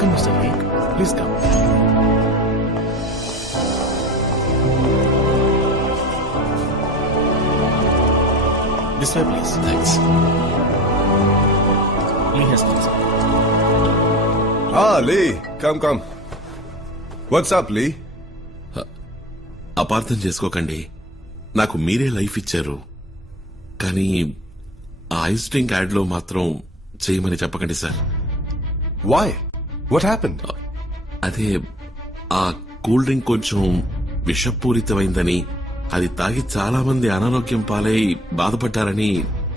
Welcome, Mr. Lake. Please come. This way, please. Thanks. Lee has come, sir. Lee. Come. What's up, Lee? అపార్థం చేసుకోకండి, నాకు మీరే life ఇచ్చారు, కానీ ఆ ఐస్ డ్రింక్ యాడ్ లో మాత్రం చేయమని చెప్పకండి సార్. Why? What happened? అదే ఆ కూల్ డ్రింక్ కొంచెం విషపూరితమైందని, అది తాగి చాలా మంది అనారోగ్యం పాలై బాధపడ్డారని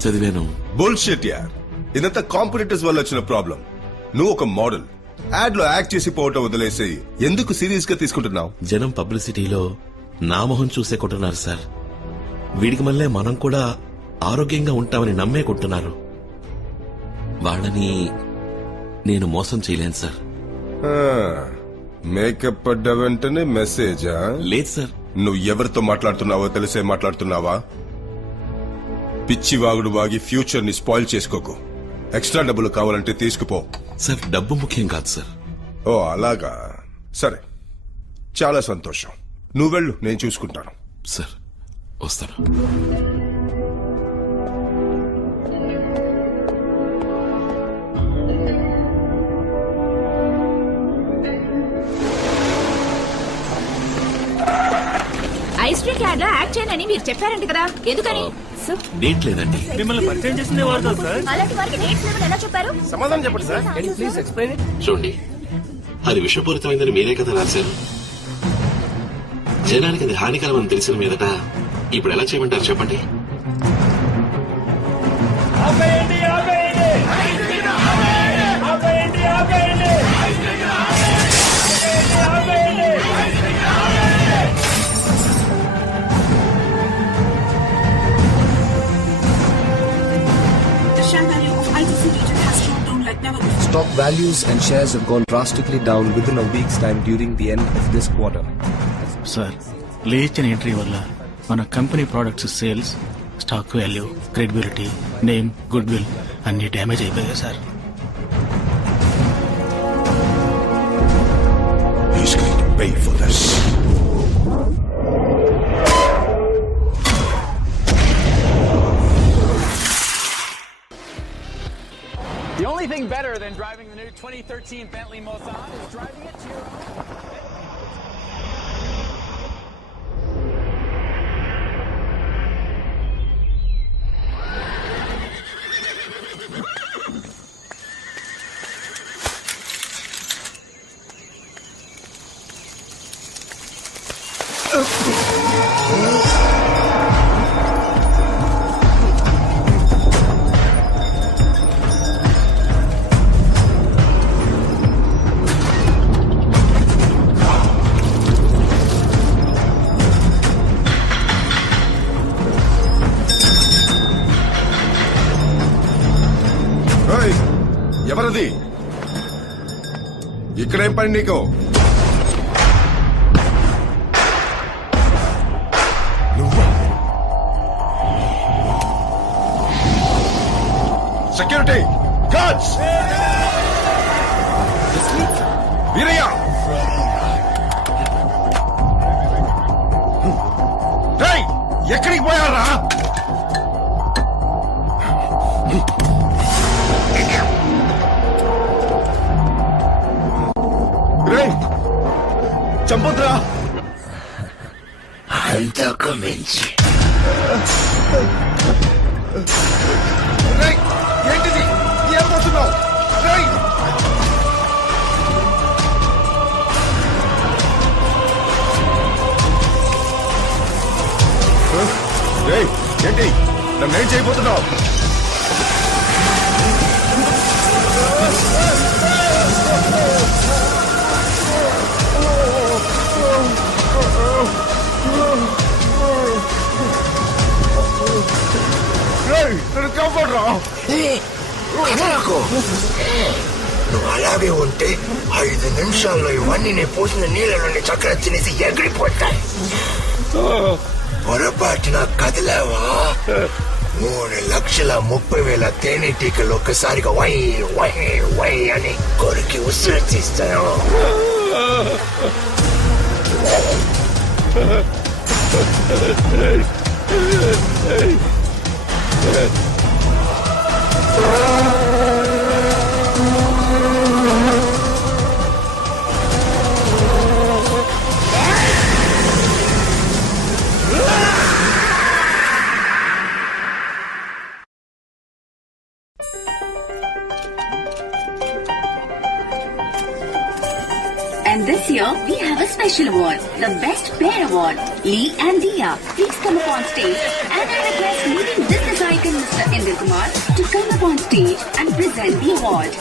చదివాను. Bullshit, యార్. ఇదంతా కాంపిటీటర్స్ వల్ల వచ్చిన ప్రాబ్లం. నువ్వు ఒక మోడల్, యాడ్ లో యాక్ట్ చేసి పోవటం వదిలేసి ఎందుకు సీరియస్ గా తీసుకుంటున్నావు? జనం పబ్లిసిటీలో నా మొహం చూసే కొంటున్నారు సార్. వీడికి మళ్ళీ మనం కూడా ఆరోగ్యంగా ఉంటామని నమ్మే కొంటున్నారు. వాళ్ళని నేను మోసం చేయలేను సార్. మేకప్ పడ్డ వెంటనే మెసేజా? లేదు సార్. నువ్వు ఎవరితో మాట్లాడుతున్నావో తెలిసే మాట్లాడుతున్నావా? పిచ్చి వాగుడు వాగి ఫ్యూచర్ ని స్పాయిల్ చేసుకోకు. ఎక్స్ట్రా డబ్బులు కావాలంటే తీసుకుపో. సార్, డబ్బు ముఖ్యం కాదు సార్. ఓ అలాగా, సరే, చాలా సంతోషం. నువ్వు వెళ్ళు, నేను చూసుకుంటాను. సార్, వస్తాను. ఐస్ డ్రింక్ యాడ్ లో యాక్ట్ చేయనని మీరు చెప్పారంట కదా, ఎందుకని? డేట్ లేదండి. మిమ్మల్ని పరిచయం చేసిందే వారు కదా సార్. అలాంటి వారికి డేట్స్ లేవని ఎలా చెప్పారు? సమాధానం చెప్పండి సార్. Please explain it. చూడండి, అది విషపూరితమైందని మీరే కదా రాశారు. జనానికి అది హానికరమని తెలిసిన మీదట ఇప్పుడు ఎలా చేయమంటారు చెప్పండి? Stock values and shares have gone drastically down within a week's time during the end of this quarter. Sir, లేచిన ఎంట్రీ వల్ల మన company products sales, stock value, credibility, name, good will అన్ని డ్యామేజ్ అయిపోయాయి sir. He's going to pay for this. The only thing better than driving the new 2013 Bentley Mulsanne is driving it to your own. ఎవరది? ఇక్కడేం పని నీకు? నువ్వు security guards, Veeraiah, ఎక్కడికి పోయారా? చంపొద్దురా. అంతకు మించి ఏంటిది? ఏం పోతున్నావు? ఏంటి నన్నేం చేయబోతున్నావు? నువ్వు అలాగే ఉంటే 5 నిమిషాల్లో ఇవన్నీ నీ పోసిన నీళ్ళలోని చక్కెర తినేసి ఎగిరిపోతాయి. పొరపాటున కదిలేవా 3,30,000 తేనెటీగలు ఒక్కసారిగా వై వై వై అని కొరికి ఉసిరి తీస్తాను. And this year, we have a special award, the Best Pair Award. Lee and Dia, please come upon stage. And I request leading business icon Mr. Indra Kumar to come upon stage and present the award.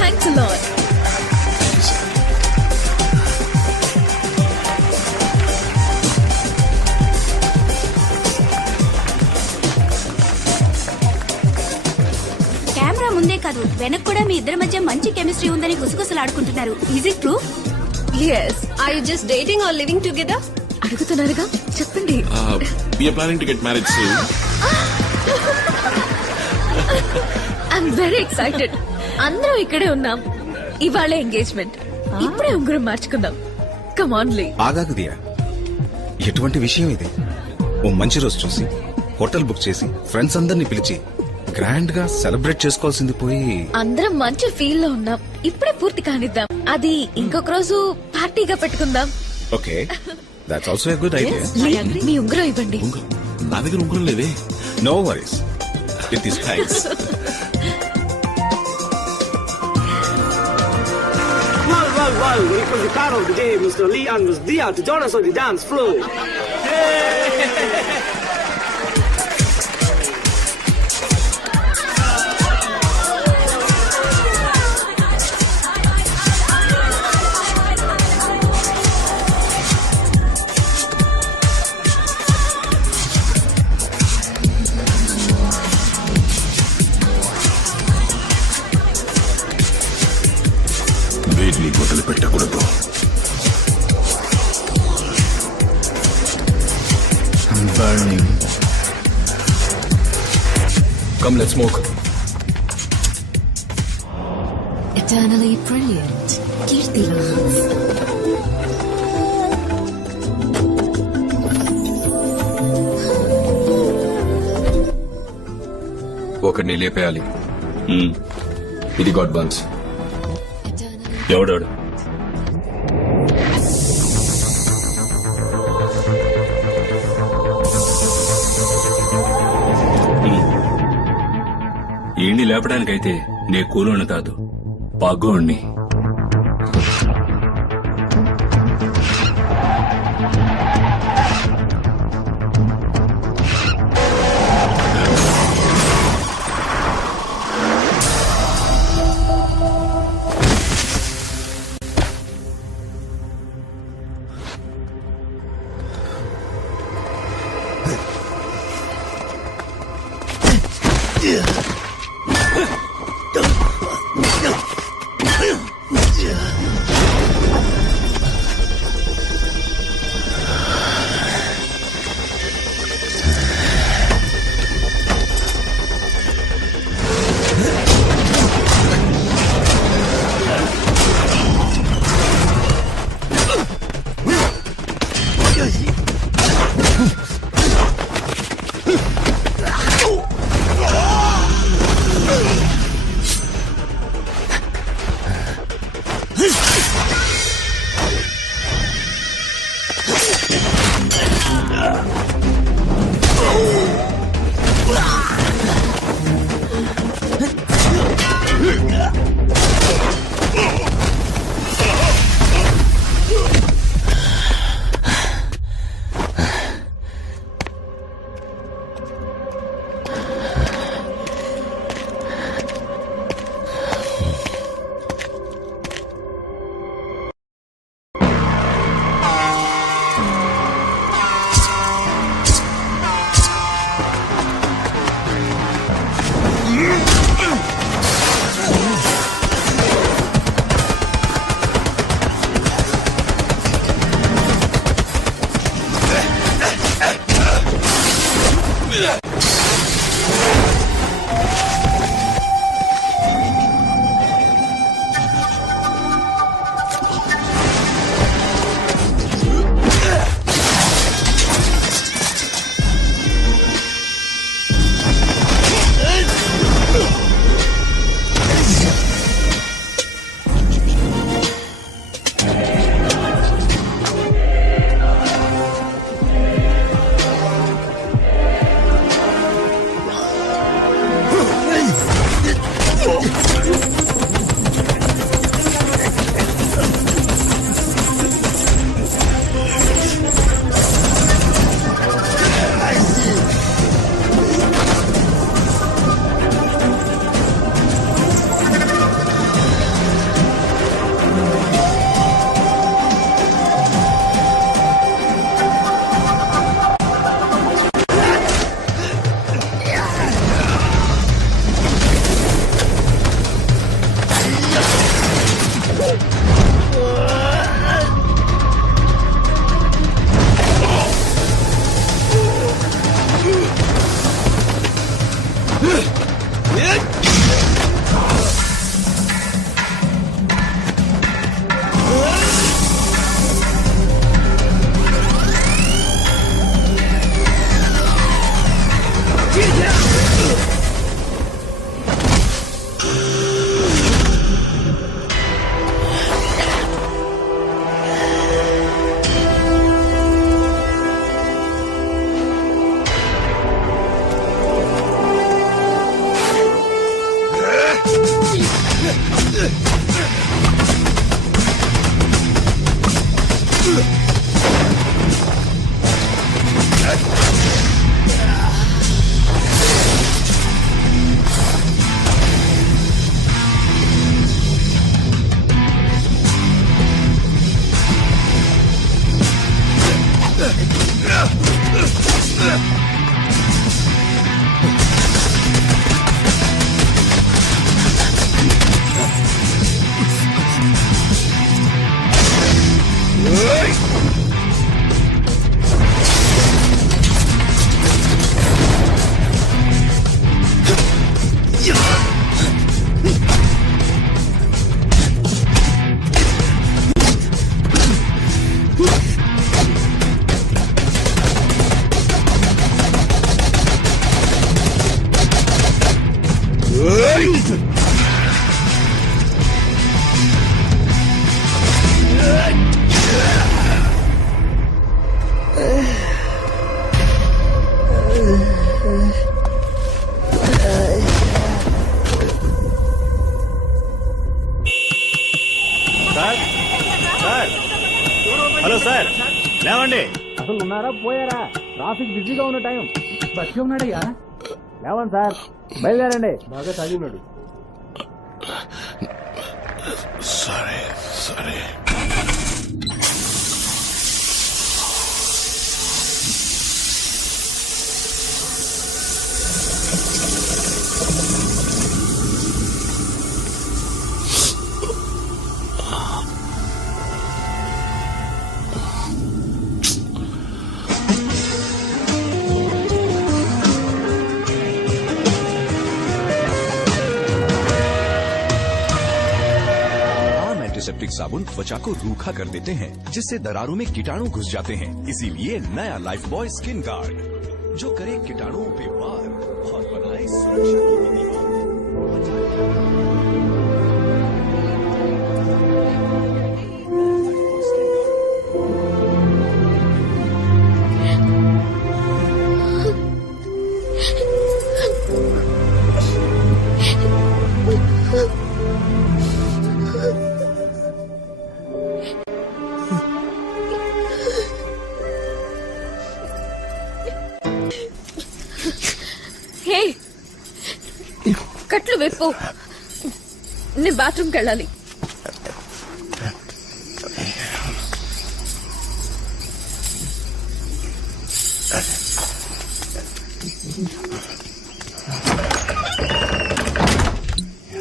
Thanks a lot. Camera ముందే కాదు వెనక్ కూడా మీ ఇద్దరి మధ్య మంచి chemistry ఉందని గుసగుసలాడుకుంటున్నారు. Is it true? Yes. Are you just dating or living together? అడుగుతున్నారుగా చెప్పండి. We are planning to get married soon. I'm very excited. అందరం ఇక్కడే ఉన్నాం. ఇవాళ ఎంగేజ్మెంట్. ఇప్పుడే ఉంగరం మార్చుకుందాం. కమ్ ఆన్ లీ. ఆగాగు దియా, ఎటువంటి విషయం ఇది? ఓ మంచి రోజు చూసి హోటల్ బుక్ చేసి ఫ్రెండ్స్ అందరినీ పిలిచి గ్రాండ్ గా సెలబ్రేట్ చేసుకోవాల్సింది పోయి అందరం మంచి ఫీల్ లో ఉన్నాం. ఇప్పుడే పూర్తి కానిద్దాం. అది ఇంకొక రోజు పార్టీగా పెట్టుకుందాం. Okay, that's also a good idea. మీ ఉంగరం ఇవ్వండి. నా దగ్గర ఉంగరం లేదే. No worries, it is thanks. Well, it was the car of the day, Mr. Lee and Ms. Dia to join us on the dance floor. వీటిని మొదలు పెట్టకూడదు. Burning. Come, let's smoke. Eternally brilliant. Kirti Lance. ఒకడిని లేపేయాలి. ఇది God buns. ఎవడాడు? ఈయన్ని లేపడానికైతే నే కూలోని కాదు, పగ్గోణ్ణి. Hello sir, లేవండి. అసలు ఉన్నారా పోయారా? ట్రాఫిక్ బిజీగా ఉన్న టైం. బస్సు ఉన్నాడయ్యా. లేవండి సార్, బయలుదేరండి. బాగా తాగి ఉన్నాడు. సరే సరే. एंटीसेप्टिक साबुन त्वचा को रूखा कर देते हैं, जिससे दरारों में कीटाणु घुस जाते हैं। इसीलिए नया लाइफ बॉय स्किन गार्ड, जो करे कीटाणुओं पे वार और बनाए सुरक्षा की दीवार। హే, కట్లు విప్పు. నేను బాత్రూమ్కి వెళ్ళాలి.